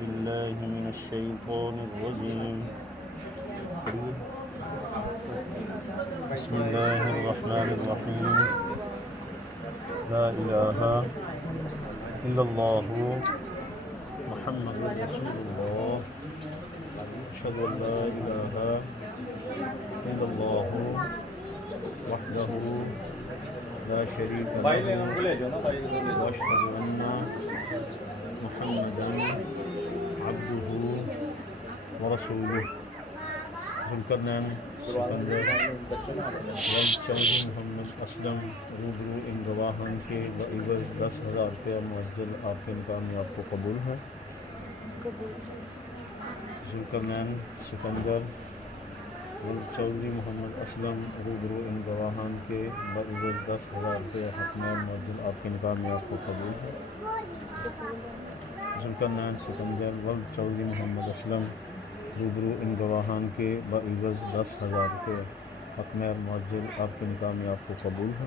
بالله من الشيطان الرجيم بسم الله الرحمن الرحيم لا إله إلا الله محمد رسول الله أشهد أن لا إله إلا الله وحده لا شريك له وأشهد أن محمدا عبده ورسوله ذوالقرنین سکندر محمد اسلم روبرو ان گواہان کے بعوض 10,000 روپیہ معجل آپ کے امکان میں آپ کو قبول ہے. ذوالقرنین سکندر چوہدری محمد اسلم روبرو ان گواہان کے بعوض 10,000 روپیہ حتمی معجل آپ کے امکان میں آپ کو قبول ہے. ذوالقرنین سکندر ولد چوہدری محمد اسلم روبرو ان گواہان کے بعوض 10,000 روپے حتمی معجل آپ کے نکاح میں آپ کو قبول ہے.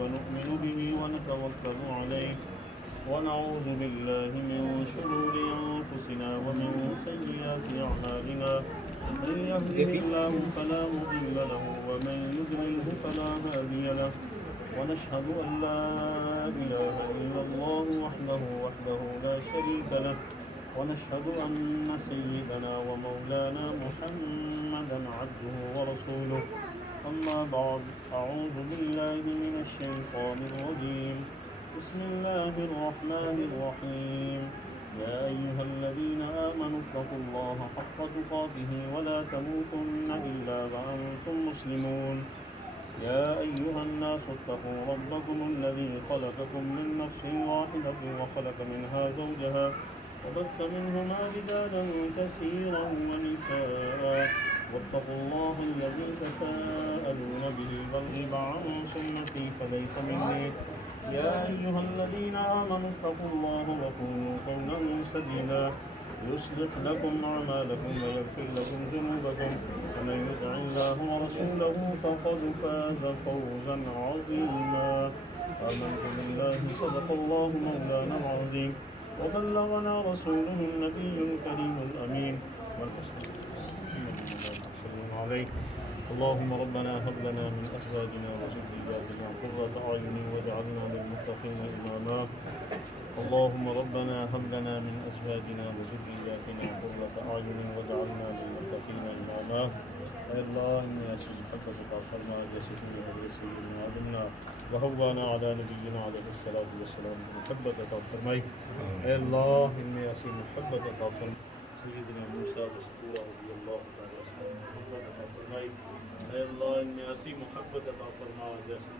ونؤمن به ونتوكل عليه ونعوذ بالله من شرور أنفسنا ومن سيئات أعمالنا من يهده الله فلا مضل له ومن يضلله فلا هادي له ونشهد أن لا إله إلا الله وحده لا شريك له ونشهد أن سيدنا ومولانا محمدا عبده ورسوله. أما بعد أعوذ بالله من الشيطان الرجيم بسم الله الرحمن الرحيم يا أيها الذين آمنوا اتقوا الله حق تقاته ولا تموتن إلا وأنتم مسلمون. يا أيها الناس اتقوا ربكم الذي خلقكم من نفس واحدة وخلق منها زوجها وبث منهما رجالا كثيرا ونساء واتقوا الله الذي تساءلون به والربا عن سنتي فليس مني. يا أيها الذين آمنوا اتقوا الله وقولوا قولا سديدا يصلح لكم أعمالكم ويغفر لكم ذنوبكم ومن يطع الله ورسوله فقد فاز فوزا عظيما. آمنت بالله صدق الله مولانا العظيم وبلغنا رسوله النبي الكريم الأمين عليه. اللهم ربنا هب لنا من أزواجنا وذرياتنا قرة أعين واجعلنا للمتقين إماما. اللهم ربنا هب لنا من أزواجنا وذرياتنا قرة أعين واجعلنا للمتقين إماما. اے اللہ نے ایسی محبت عطا فرما جیسے تم نے حضرت سیدنا آدمنا وحوانا علی نبینا علیہ الصلوۃ والسلام محبت عطا فرمائی. اے اللہ ان میں ایسی محبت عطا فرما سیدنا موسیٰ بسطورہ رضی اللہ تعالی عنہ محبت عطا فرمائی. اے اللہ ان میں ایسی محبت عطا فرما جیسے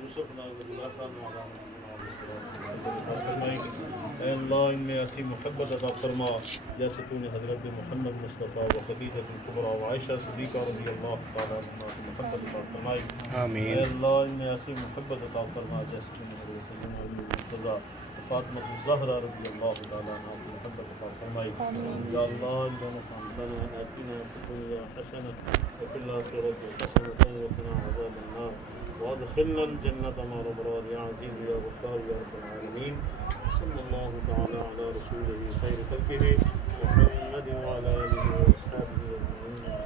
یوسف ناظر اللہ خان اے اللہ ان میں ایسی محبت عطا فرما جیسے تو نے حضرت محمد مصطفیٰ و خدیجہ کبریٰ و عائشہ صدیقہ رضی اللہ تعالیٰ عنہ کی محبت عطا فرمائی. آمین. اے اللہ ان میں ایسی محبت عطا فرما جیسے تو نے حضرت سیدنا علی مرتضیٰ فاطمہ الزہرا رضی اللہ تعالیٰ عنہ کی محبت عطا فرمائی. یا اللہ ان دونوں خاندان آتنا فی الدنیا حسنۃ وفی الآخرۃ حسنۃ وقنا عذاب النار وادخلنا الجنة مع الأبرار يا عزيز يا غفار يا رب العالمين. صلى الله تعالى على رسوله خير خلقه محمد وعلى آله وأصحابه أجمعين.